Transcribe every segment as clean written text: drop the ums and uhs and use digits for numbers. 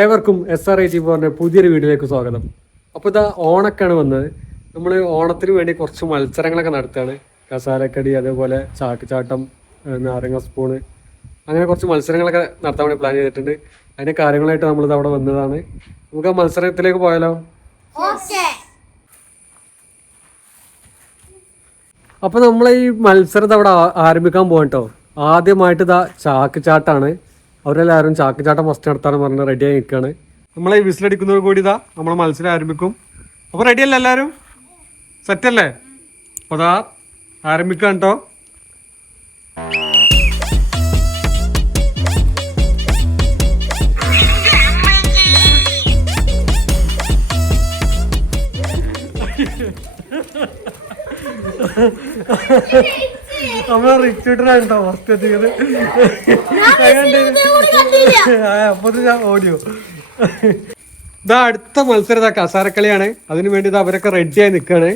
ഏവർക്കും SR84 പുതിയൊരു വീഡിയോയിലേക്ക് സ്വാഗതം. അപ്പോൾ ഇതാ ഓണക്കാണ് വന്നത്. നമ്മൾ ഓണത്തിന് വേണ്ടി കുറച്ച് മത്സരങ്ങളൊക്കെ നടത്തുകയാണ്. കസാരക്കടി, അതേപോലെ ചാട്ടുചാട്ടം, നാരങ്ങ സ്പൂണ്, അങ്ങനെ കുറച്ച് മത്സരങ്ങളൊക്കെ നടത്താൻ വേണ്ടി പ്ലാൻ ചെയ്തിട്ടുണ്ട്. അതിൻ്റെ കാര്യങ്ങളായിട്ട് നമ്മളിത് അവിടെ വന്നതാണ്. നമുക്ക് ആ മത്സരത്തിലേക്ക് പോയാലോ? അപ്പോൾ നമ്മൾ ഈ മത്സരത്തെ അവിടെ ആരംഭിക്കാൻ പോകാം കേട്ടോ. ആദ്യമായിട്ട് ഇതാ ചാക്കുചാട്ടാണ്. അവരെല്ലാവരും ചാക്കുചാട്ടം ഫസ്റ്റ് നടത്താൻ പറഞ്ഞ് റെഡിയായി നിൽക്കുകയാണ്. നമ്മളെ ഈ വിസിലടിക്കുന്നതോട് കൂടി ഇതാ നമ്മളെ മത്സരം ആരംഭിക്കും. അപ്പോൾ റെഡിയല്ലേ എല്ലാവരും? സെറ്റല്ലേ? അപ്പോൾ അതാ ആരംഭിക്കാം കേട്ടോ. നമ്മളെ റിച്ചൂട്ടനാണ് കേട്ടോ ഫസ്റ്റ് എത്തിയത്. അപ്പൊ ഞാൻ ഓടിയോ. ഇതാ അടുത്ത മത്സരം ഇതാ കസാരക്കളിയാണ്. അതിനു വേണ്ടി ഇതാ അവരൊക്കെ റെഡിയായി നിൽക്കുകയാണ്.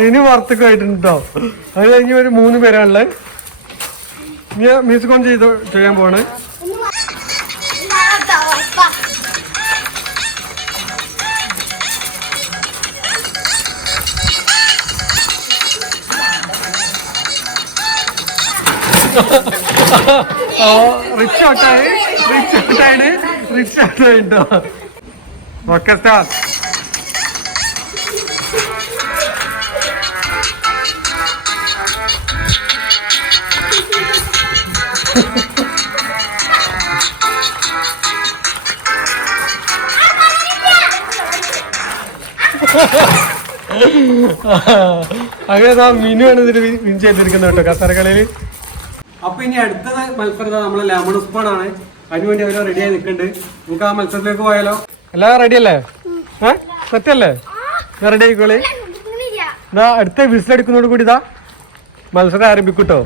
റിനു വാർത്തൊക്കെ ആയിട്ടുണ്ട് കേട്ടോ. അത് കഴിഞ്ഞ് ഒരു 3 പേരാണുള്ളത്. മ്യൂസിക് ഓൺ ചെയ്യാൻ പോവാണ്. റിച്ച് ഔട്ടായി കേട്ടോ. Okay start. അങ്ങനെ മിനുവാണ് ഇതിൽ വിൻ ചെയ്തിരിക്കുന്നത് കേട്ടോ കസാരക്കളിയിൽ. അപ്പൊ ഇനി അടുത്ത മത്സരം നമ്മളെ ലെമൺ സ്പൂൺ ആണ്. അതിനുവേണ്ടി അവർ റെഡിയായി നിൽക്കുന്നുണ്ട്. നമുക്ക് ആ മത്സരത്തിലേക്ക് പോയാലോ? എല്ലാവരും റെഡി അല്ലേ? സെറ്റല്ലേ? റെഡി ആയിക്കോളി. ഇതാ അടുത്ത വിസിലടിക്കുന്നതോട് കൂടി ഇതാ മത്സരം ആരംഭിക്കൂട്ടോ.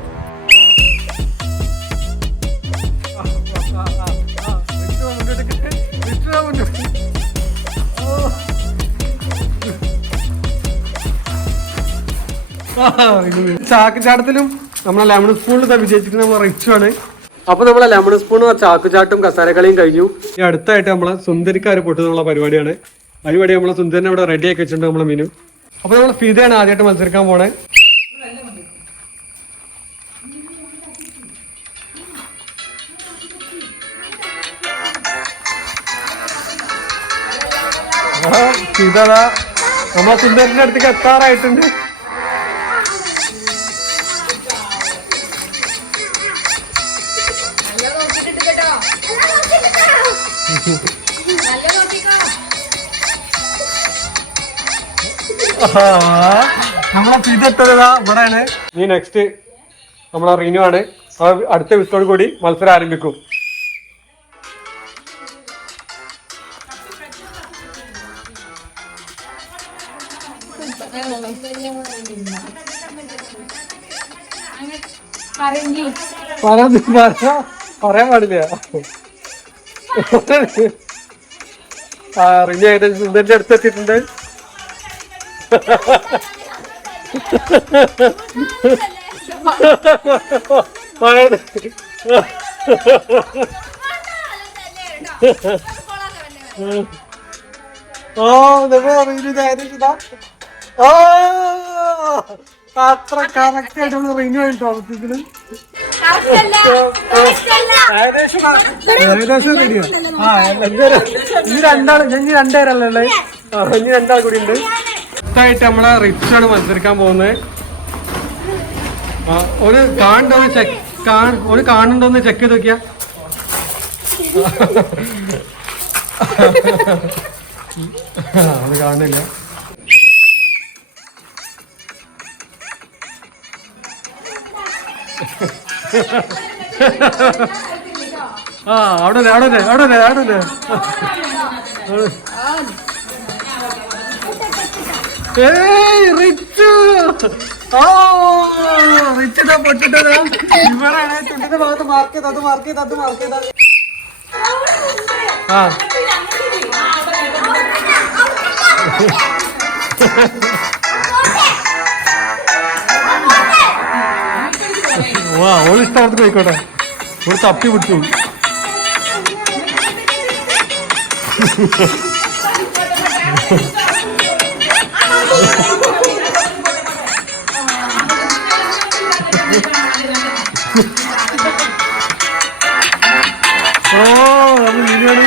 ചാക്കുചാട്ടത്തിലും നമ്മളെ ലെമൺ സ്പൂണിൽ വിജയിച്ചിട്ട് നമ്മൾ റിച്ചുമാണ്. അപ്പൊ നമ്മളെ ലെമൺ സ്പൂണും ചാക്കുചാട്ടും കസാരക്കളിയും കഴിഞ്ഞു. ഈ അടുത്തായിട്ട് നമ്മളെ സുന്ദരിക്കാര് പൊട്ടുന്നുള്ള പരിപാടിയാണ്. അതിനുവേണ്ടി നമ്മളെ സുന്ദരനെ ഇവിടെ റെഡി ആക്കി വെച്ചിട്ടുണ്ട് നമ്മളെ മീനു. അപ്പൊ നമ്മളെ ഫിദയാണ് ആദ്യമായിട്ട് മത്സരിക്കാൻ പോണേ. ഫിദാ നമ്മളെ സുന്ദരന്റെ അടുത്തേക്ക് എത്താറായിട്ടുണ്ട്. നമ്മളെ ഫിദെത്തതാ ഇവിടെയാണ്. ഇനി നെക്സ്റ്റ് നമ്മളെ റീനു ആണ്. അടുത്ത വിസോട് കൂടി മത്സരം ആരംഭിക്കും. പറയാൻ പാടില്ല. റിനു ഏകദേശം സുന്ദരിന്റെ അടുത്തെത്തിയിട്ടുണ്ട്. അത്ര കറക്റ്റ് ആയിട്ടുള്ള റിനു ആയിട്ട് ആവശ്യത്തിന് ഏകദേശം റെഡിയാ. ഇനി രണ്ടുപേരല്ലേ? ഇനി 2 ആൾ കൂടി ഉണ്ട്. ായിട്ട് നമ്മളെ റിച്ചാണ് മത്സരിക്കാൻ പോകുന്നത്. ഒരു കാണുന്നുണ്ടോന്ന് ചെക്ക് ചെയ്ത് നോക്കിയാ. അത് കാണുന്നില്ല. അവിടെ പൊട്ടിട്ടതാ ഇവരാണ് ചുണ്ടിന്റെ ഭാഗത്ത് മാർക്ക് ചെയ്ത് അത് മാർക്ക് ചെയ്ത് അത് മാർക്ക് ചെയ്ത ആ വാ ഓള് ഇഷ്ടം പോയിക്കോട്ടെ ഒരു തപ്പി പിടിച്ചു ഓ അത് മീനാണ്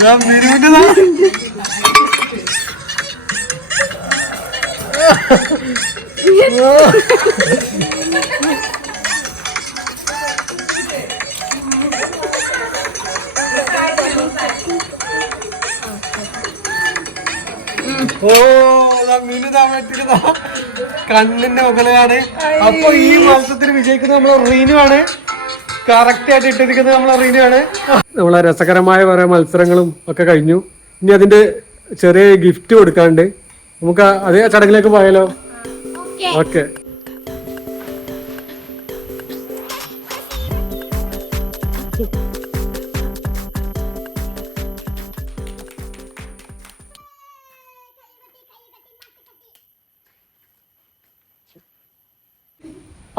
ഞാൻ മീനുവിൻ്റെതാ ഓ മീന് താമസിക്കുന്നതാ കണ്ണിന്റെ മുകളിലാണ്. അപ്പൊ ഈ മത്സരത്തിൽ വിജയിക്കുന്നത് നമ്മളെ റീനു ആണ്. കറക്റ്റ് ആയിട്ട് ഇട്ടിരിക്കുന്നത് നമ്മളെ റീനു ആണ്. നമ്മളെ രസകരമായ കുറെ മത്സരങ്ങളും ഒക്കെ കഴിഞ്ഞു. ഇനി അതിന്റെ ചെറിയ ഗിഫ്റ്റ് കൊടുക്കാണ്ട് നമുക്ക് അതേ ചടങ്ങിലേക്ക് പോയാലോ? ഓക്കെ.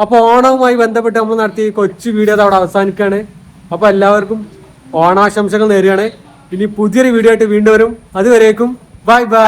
അപ്പോൾ ഓണവുമായി ബന്ധപ്പെട്ട് നമ്മൾ നടത്തിയ കൊച്ചു വീഡിയോ അത് അവിടെ അവസാനിക്കുകയാണ്. അപ്പോൾ എല്ലാവർക്കും ഓണാശംസകൾ നേരുകയാണ്. ഇനി പുതിയൊരു വീഡിയോ ആയിട്ട് വീണ്ടും വരും. അതുവരേക്കും ബൈ ബൈ.